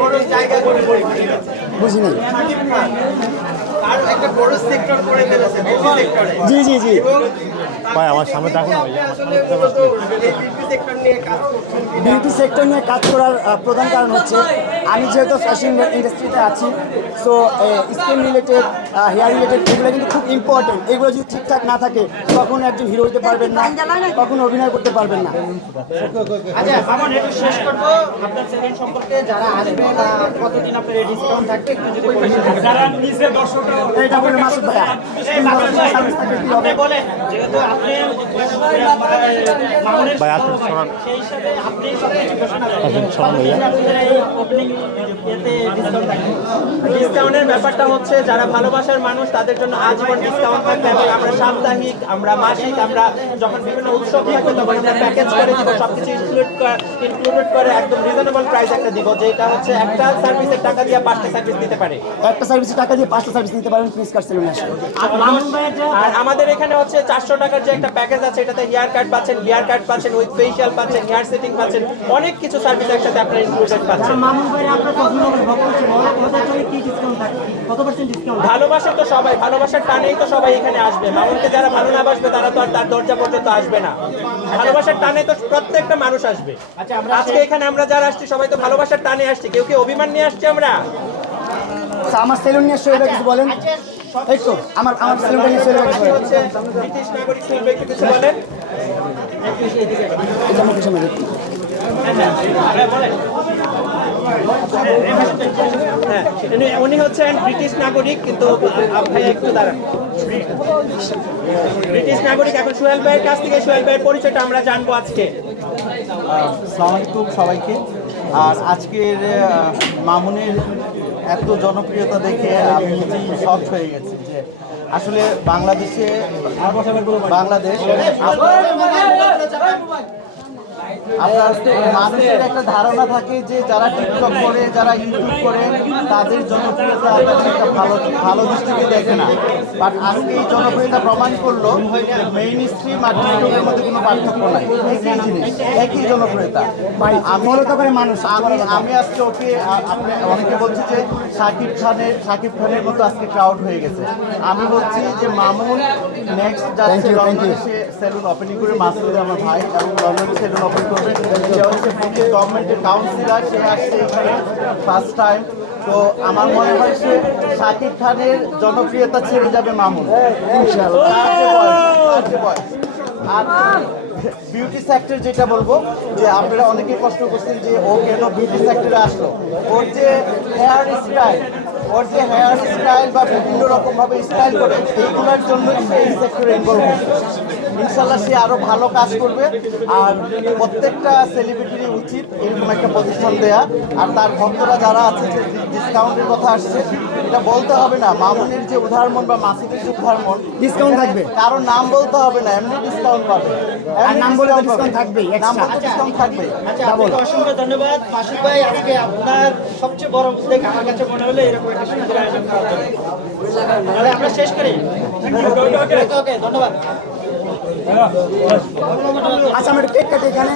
বড় জায়গা করে বুঝি নাই। আর একটা বড় সেক্টর করে ফেলেছে বিউটি সেক্টরে। জি জি জি। ভাই আমার সামনে দেখুন ভাই, আসলে মূলত এই বিউটি সেক্টর নিয়ে কাজ করছেন। বিউটি সেক্টর নিয়ে কাজ করার প্রধান কারণ হচ্ছে আমি যেহেতু ফ্যাশন ইন্ডাস্ট্রিতে আছি, so skin related, hair related এগুলো কিন্তু খুব ইম্পর্টেন্ট। এগুলো যদি ঠিকঠাক না থাকে কখনো একজন হিরো হতে পারবেন না, কখনো অভিনয় করতে পারবেন না। আচ্ছা আমার একটু শেষ করবো আপনার সেকেন্ড সম্পর্কে, যারা আসবে বা কতদিন আপনার ডিসকাউন্ট থাকবে একটু যদি যারা নিচে দর্শকরা এটা বলে মাসুদ ভাইয়া আপনি বলেন, যেহেতু আপনি মামুনের ভাই আসুন শোনান, সেই হিসাবে আপনি সবকিছু ঘোষণা আসুন শোনান ভাইয়া। আপনাদের এই ওপেনিং এতে ডিসকাউন্ট থাকবে। ডিসকাউন্টের ব্যাপারটা হচ্ছে যারা ভালোবাসার মানুষ তাদের জন্য আজীবন ডিসকাউন্ট থাকবে এবং আমরা সাপ্তাহিক, আমরা মাসিক, আমরা যখন বিভিন্ন উৎসব থাকবে তখন আমরা প্যাকেজ করে দিব, সবকিছু ইনক্লুডেড করে একদম রিজনেবল প্রাইস একটা দিব, যেটা হচ্ছে একটা সার্ভিসের টাকা দিয়ে 5টা সার্ভিস দিতে পারে। একটা সার্ভিসের টাকা দিয়ে 5টা সার্ভিস নিতে পারেন প্লিজ কার সেলুনে আসে। আর আমাদের এখানে হচ্ছে 400 টাকার যে একটা প্যাকেজ আছে, এটাতে হেয়ার কাট পাচ্ছেন, হেয়ার কাট পাচ্ছেন, উইথ ফেশিয়াল পাচ্ছেন, হেয়ার সেটিং পাচ্ছেন, অনেক কিছু সার্ভিস একসাথে আপনারা ইনক্লুডেড পাচ্ছেন। মামুন ভাই আপনার পছন্দের ভক্ত ছিল, ওদের জন্য কি ডিসকাউন্ট থাকবে, কত পার্সেন্ট ডিসকাউন্ট? ভালোবাসা তো সবাই, ভালোবাসার টানেই তো সবাই এখানে আসবে। মামুনকে যারা ভালো না বাসবে তারা তো আর তার দরজা পর্যন্ত আসবে না। ভালোবাসার টানে তো প্রত্যেকটা মানুষ আসবে। আজকে এখানে আমরা যারা আসছি সবাই তো ভালোবাসার টানে আসছি, কেউ কি অভিমান নিয়ে আসছে আমরা? আচ্ছা, আমার সেলুন নিয়ে শোয়েবে কিছু বলেন। এই তো আমার সেলুনটা নিয়ে শোয়েবে কিছু বলেন। হচ্ছে ব্রিটিশ নাগরিক হিসেবে একটু কিছু বলেন। এটা আমাকে সময় দিন। হ্যাঁ, উনি হচ্ছেন ব্রিটিশ নাগরিক, কিন্তু ভাই একটু দাঁড়ান। ব্রিটিশ নাগরিক। এখন সোহেল ভাইয়ের কাছ থেকে সোহেল ভাইয়ের পরিচয়টা আমরা জানবো আজকে। আসসালামু আলাইকুম সবাইকে। আর আজকের মামুনের এত জনপ্রিয়তা দেখে আমি নিজেই শক হয়ে গেছি যে আসলে বাংলাদেশ আপনার মানুষের একটা ধারণা থাকে যে যারা টিকটক করে, যারা ইউটিউব করে, তাদের জনপ্রিয়তা একটা ভালো দৃষ্টিতে দেখে না। বাট আজকে এই জনপ্রিয়তা প্রমাণ করলো মেইন স্ট্রিম আর টিকটকের মধ্যে কোনো পার্থক্য নাই, একই জিনিস, একই জনপ্রিয়তা। আমি আজকে ওকে, আপনি অনেকে বলছে যে শাকিব খানের মতো আজকে ক্রাউড হয়ে গেছে। আমি বলছি যে মামুন নেক্সট যাচ্ছে লন্ডনে, সে সেলুন ওপেনিং করে, মাসুদ আমার ভাই, এবং লন্ডনে সেলুন ওপেন করবে। সে হচ্ছে ব্রিটিশ গভর্নমেন্টের কাউন্সিলর, সে আসছে এখানে ফার্স্ট টাইম। তো আমার মনে হয় সে শাকিব খানের জনপ্রিয়তা ছেড়ে যাবে মামুন, ইনশাআল্লাহ। আর বিউটি সেক্টর যেটা বলবো, যে আপনারা অনেকেই কষ্ট করছেন যে ও কেন বিউটি সেক্টরে আসলো। ওর যে হেয়ার স্টাইল বা বিভিন্ন রকমভাবে স্টাইল করে, এইগুলোর জন্যই সে এই সেক্টরে ইনভলভ হচ্ছে। ইনশাল্লাহ সে আরও ভালো কাজ করবে। আর প্রত্যেকটা সেলিব্রিটিরই উচিত এরকম একটা প্রতিষ্ঠান দেয়া। আর তার ভক্তরা যারা আছে যে ডিসকাউন্টের কথা আসছে, এটা বলতে হবে না। মামুনের যে উদাহরণ বা মাসুদের যে উদাহরণ, ডিসকাউন্ট থাকবে, কারো নাম বলতে হবে না, এমনি ডিসকাউন্ট পাবে। আর নাম বলে ডিসকাউন্ট থাকবে, নাম বলতে ডিসকাউন্ট থাকবে। আচ্ছা আপনাকে অসংখ্য ধন্যবাদ মাসুদ ভাই। আজকে আপনার সবচেয়ে বড় উদ্যোগ আমার কাছে মনে হলো এরকম একটা সুন্দর আয়োজন করার জন্য। তাহলে আমরা শেষ করি। ওকে ধন্যবাদ। আচ্ছা, আমরা কেক কাটি এখানে।